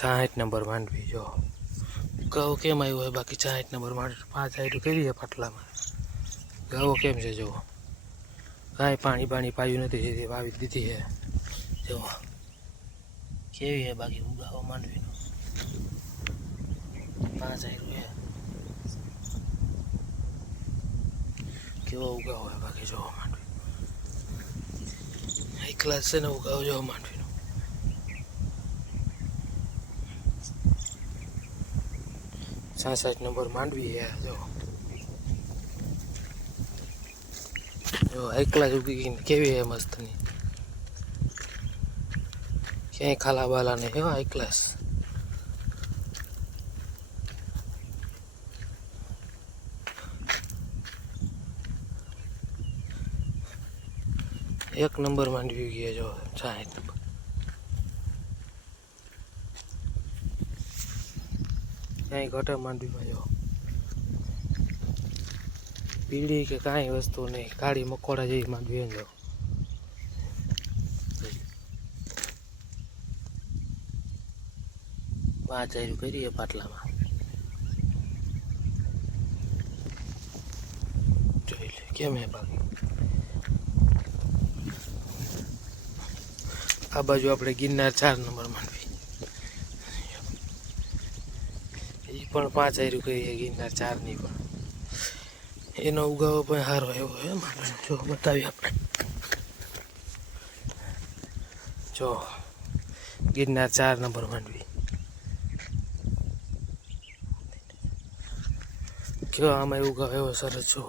60 number Mandvi જો ગાવો કેમ આવ્યો હોય બાકી 60 નંબર માંડવી 5 હાઈટ કરી છે પાટલામાં ગાવો કેમ છે જો કાંઈ પાણી પાયું નથી જે વાવી દીધી છે જો કેવી છે બાકી ઉગાવો માંડવીનો 5 હાઈટ છે કેવો ઉગાવો હોય બાકી જો માંડવી એક ક્લાસ છે ને ઉગાવો જો માંડવીનો 66 નંબર માંડવી છે જો એક ક્લાસ ઉગી ગઈ કેવી છે મસ્તની ક્યાંય ખાલા બાલા નહીં હો એક ક્લાસ એક નંબર માંડવી ગઈ જો 60 નંબર ક્યાંય ઘટે માંડવીમાં જો પીળી કે કાંઈ વસ્તુ નહીં કાળી મકોડા જેવી માંડવી જો 5 હાઈટ કરીએ પાટલામાં જોઈ લે કેમ હે બાકી આ બાજુ આપણે ગિરનાર 4 નંબર માંડવી એ પણ 5 હાઈટ કરી ગિરનાર 4 ની પણ એનો ઉગાવો પણ સારો એવો હે માંડવીનો જો બતાવીએ આપણે જો ગિરનાર 4 નંબર માંડવી કેવો આમાં ઉગાવો એવો સરસ જો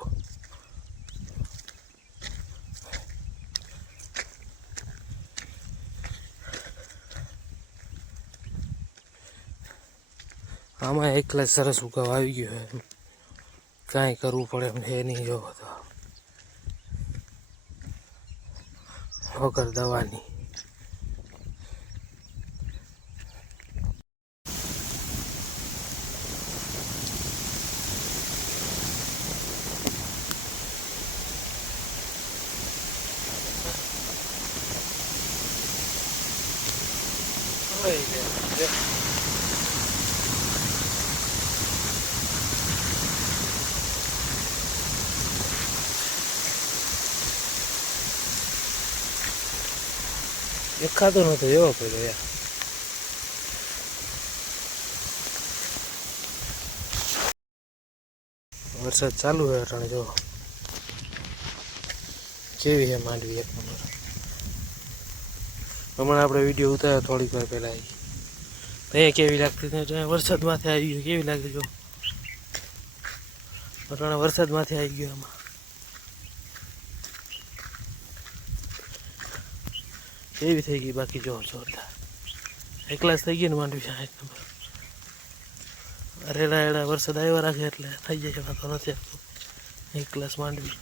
આમાં એક ક્લાસ સરસ ઉગાવ આવી ગયો હે કાંઈ કરવું પડે એમ એ નહીં જો તો વગર દવાની દેખાતો નતો એવો પેલો યાર વરસાદ ચાલુ છે અટાણે જો કેવી છે માંડવી એક નંબર હમણાં આપણે વિડીયો ઉતાર્યો થોડીક વાર પહેલાં આવી કેવી લાગતી હતી વરસાદમાંથી આવી ગયો કેવી લાગે જો અટાણે વરસાદમાંથી આવી ગયો એમાં એવી થઈ ગઈ બાકી જો જોરદાર એક ક્લાસ થઈ ગઈ ને માંડવી 60 નંબર અરેડા એડા વરસાદ આવ્યો રાખે એટલે થઈ જાય વાંધો નથી આવતો એક ક્લાસ માંડવી